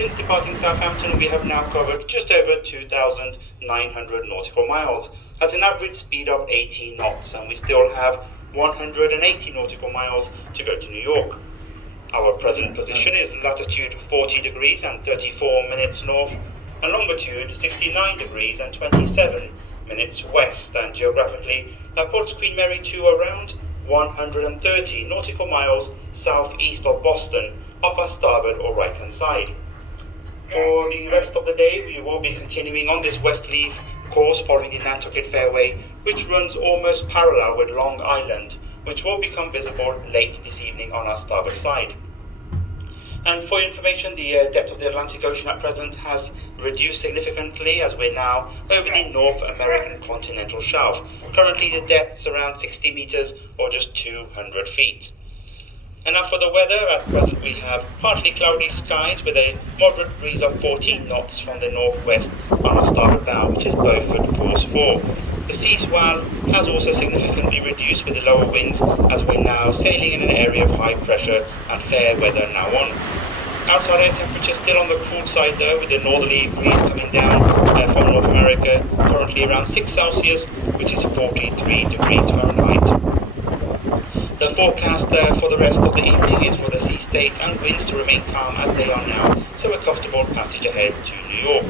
since departing Southampton, we have now covered just over 2,900 nautical miles at an average speed of 80 knots, and we still have 180 nautical miles to go to New York. Our present position is latitude 40 degrees and 34 minutes north, and longitude 69 degrees and 27 minutes west, and geographically that puts Queen Mary to around 130 nautical miles southeast of Boston off our starboard or right hand side. For the rest of the day, we will be continuing on this westerly course following the Nantucket Fairway, which runs almost parallel with Long Island, which will become visible late this evening on our starboard side. And for your information, the depth of the Atlantic Ocean at present has reduced significantly as we're now over the North American continental shelf. Currently the depth's around 60 meters or just 200 feet. And now for the weather, at present we have partly cloudy skies with a moderate breeze of 14 knots from the northwest on our starboard bow, which is Beaufort force 4. The sea swell has also significantly reduced with the lower winds as we're now sailing in an area of high pressure and fair weather now on. Outside air temperature still on the cool side though, with the northerly breeze coming down from North America, currently around 6 Celsius, which is 43 degrees Fahrenheit. The forecast for the rest of the evening is for the sea state and winds to remain calm as they are now, so a comfortable passage ahead to New York.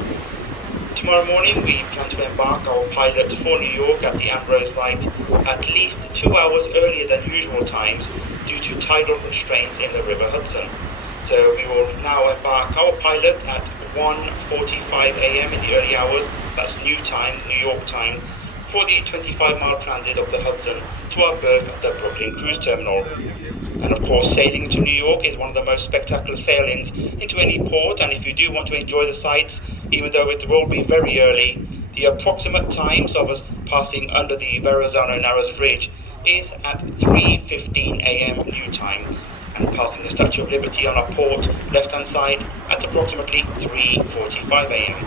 Tomorrow morning we plan to embark our pilot for New York at the Ambrose Light at least 2 hours earlier than usual times due to tidal constraints in the River Hudson. So we will now embark our pilot at 1:45 a.m. in the early hours, that's New York time, for the 25-mile transit of the Hudson to our berth at the Brooklyn Cruise Terminal. And of course, sailing to New York is one of the most spectacular sailings into any port, and if you do want to enjoy the sights, even though it will be very early, the approximate times of us passing under the Verrazano Narrows Bridge is at 3:15 a.m. New Time, and passing the Statue of Liberty on our port left-hand side at approximately 3:45 a.m.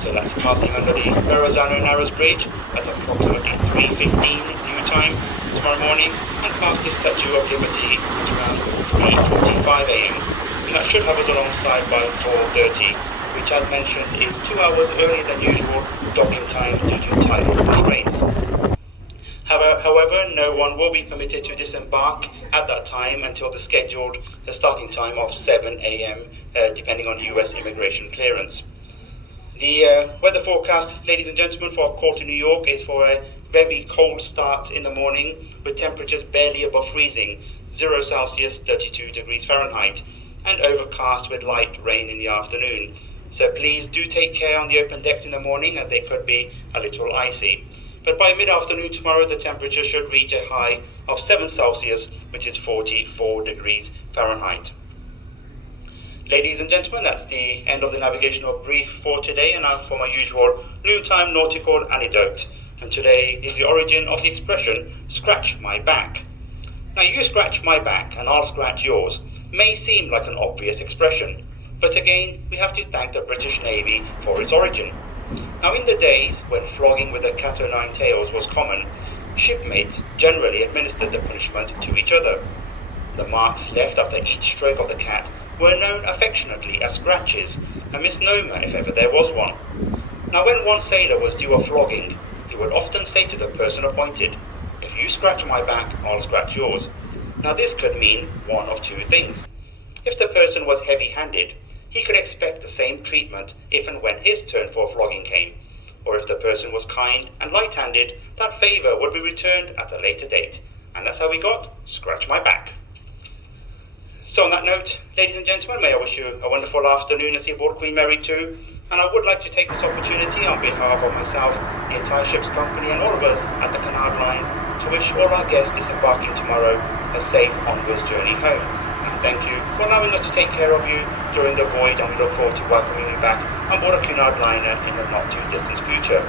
So that's passing under the Verrazano Narrows Bridge at approximately 3:15 New Time tomorrow morning, and past the Statue of Liberty at around 3:45 a.m. And that should have us alongside by 4:30, which as mentioned is 2 hours earlier than usual docking time due to tidal constraints. However, no one will be permitted to disembark at that time until the scheduled starting time of 7 a.m. Depending on US immigration clearance. The weather forecast, ladies and gentlemen, for our call to New York is for a very cold start in the morning with temperatures barely above freezing, 0 Celsius, 32 degrees Fahrenheit, and overcast with light rain in the afternoon. So please do take care on the open decks in the morning as they could be a little icy. But by mid-afternoon tomorrow, the temperature should reach a high of 7 Celsius, which is 44 degrees Fahrenheit. Ladies and gentlemen, that's the end of the navigational brief for today, and now for my usual noontime nautical anecdote. And today is the origin of the expression, scratch my back. Now, you scratch my back and I'll scratch yours may seem like an obvious expression, but again, we have to thank the British Navy for its origin. Now, in the days when flogging with a cat o' nine tails was common, shipmates generally administered the punishment to each other. The marks left after each stroke of the cat were known affectionately as scratches, a misnomer if ever there was one. Now, when one sailor was due a flogging, he would often say to the person appointed, "If you scratch my back, I'll scratch yours." Now, this could mean one of two things. If the person was heavy-handed, he could expect the same treatment if and when his turn for flogging came, or if the person was kind and light-handed, that favour would be returned at a later date, and that's how we got scratch my back. So on that note, ladies and gentlemen, may I wish you a wonderful afternoon at sea aboard Queen Mary 2, and I would like to take this opportunity on behalf of myself, the entire ship's company and all of us at the Cunard line to wish all our guests disembarking tomorrow a safe onwards journey home. Thank you for allowing us to take care of you during the voyage, and we look forward to welcoming you back on board a Cunard liner in the not too distant future.